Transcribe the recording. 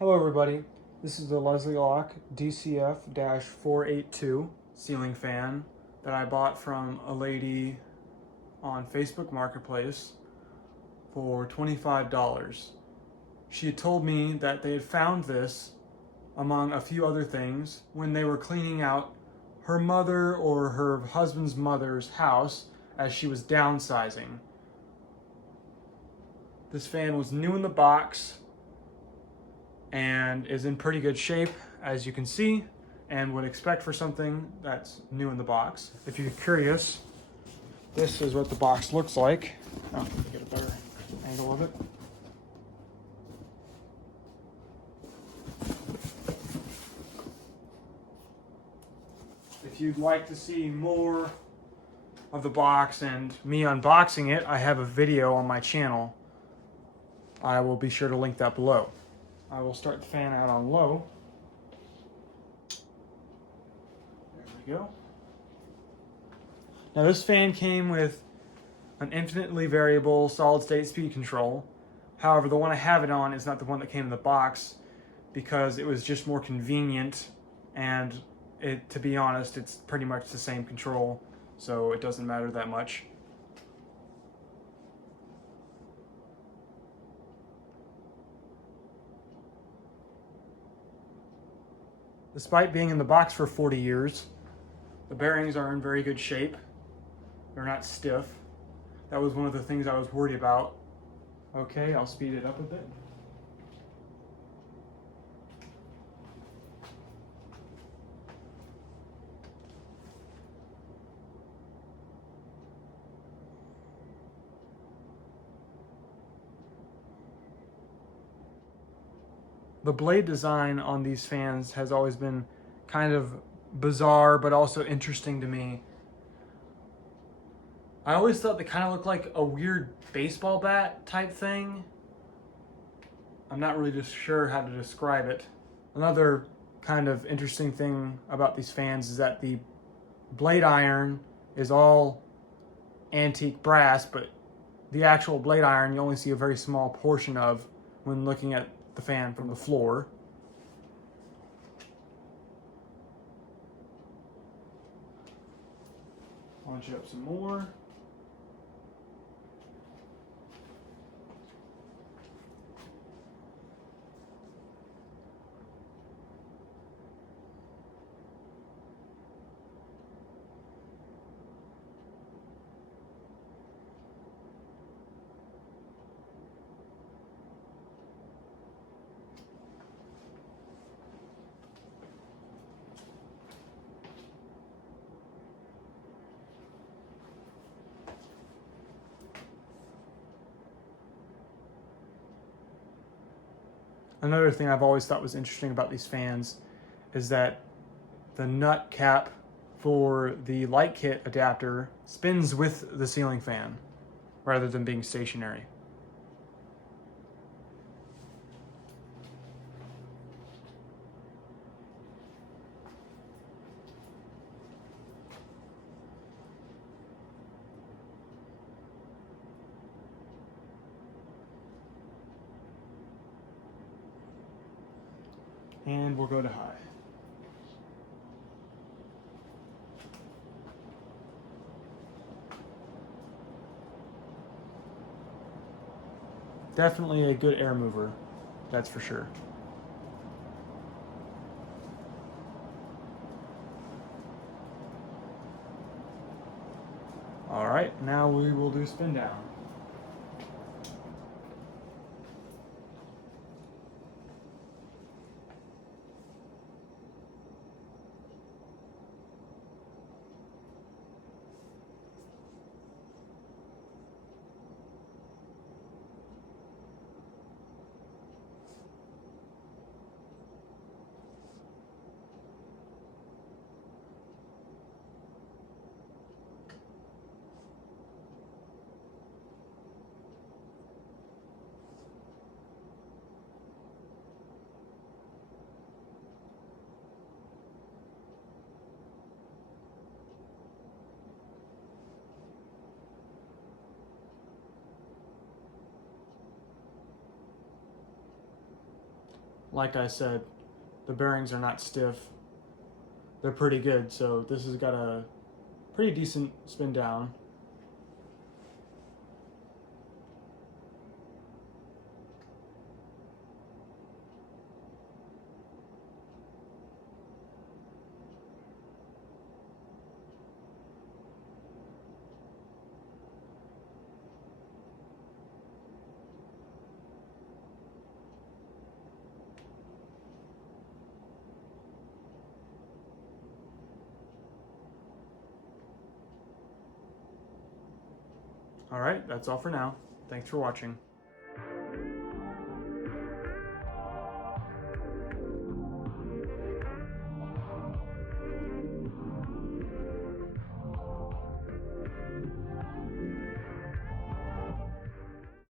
Hello everybody, this is the Leslie Locke DCF-482 ceiling fan that I bought from a lady on Facebook Marketplace for $25. She had told me that they had found this among a few other things when they were cleaning out her mother or her husband's mother's house as she was downsizing. This fan was new in the box and is in pretty good shape, as you can see, and would expect for something that's new in the box. If you're curious, this is what the box looks like. Oh, let me get a better angle of it. If you'd like to see more of the box and me unboxing it, I have a video on my channel. I will be sure to link that below. I will start the fan out on low. There we go. Now this fan came with an infinitely variable solid state speed control. However, the one I have it on is not the one that came in the box because it was just more convenient, and to be honest, it's pretty much the same control, so it doesn't matter that much. Despite being in the box for 40 years, the bearings are in very good shape. They're not stiff. That was one of the things I was worried about. Okay, I'll speed it up a bit. The blade design on these fans has always been kind of bizarre, but also interesting to me. I always thought they kind of looked like a weird baseball bat type thing. I'm not really just sure how to describe it. Another kind of interesting thing about these fans is that the blade iron is all antique brass, but the actual blade iron you only see a very small portion of when looking at the fan from the floor. Launch it up some more. Another thing I've always thought was interesting about these fans is that the nut cap for the light kit adapter spins with the ceiling fan rather than being stationary. And we'll go to high. Definitely a good air mover, that's for sure. All right, now we will do spin down. like I said, the bearings are not stiff. They're pretty good, so this has got a pretty decent spin down. All right, that's all for now. Thanks for watching.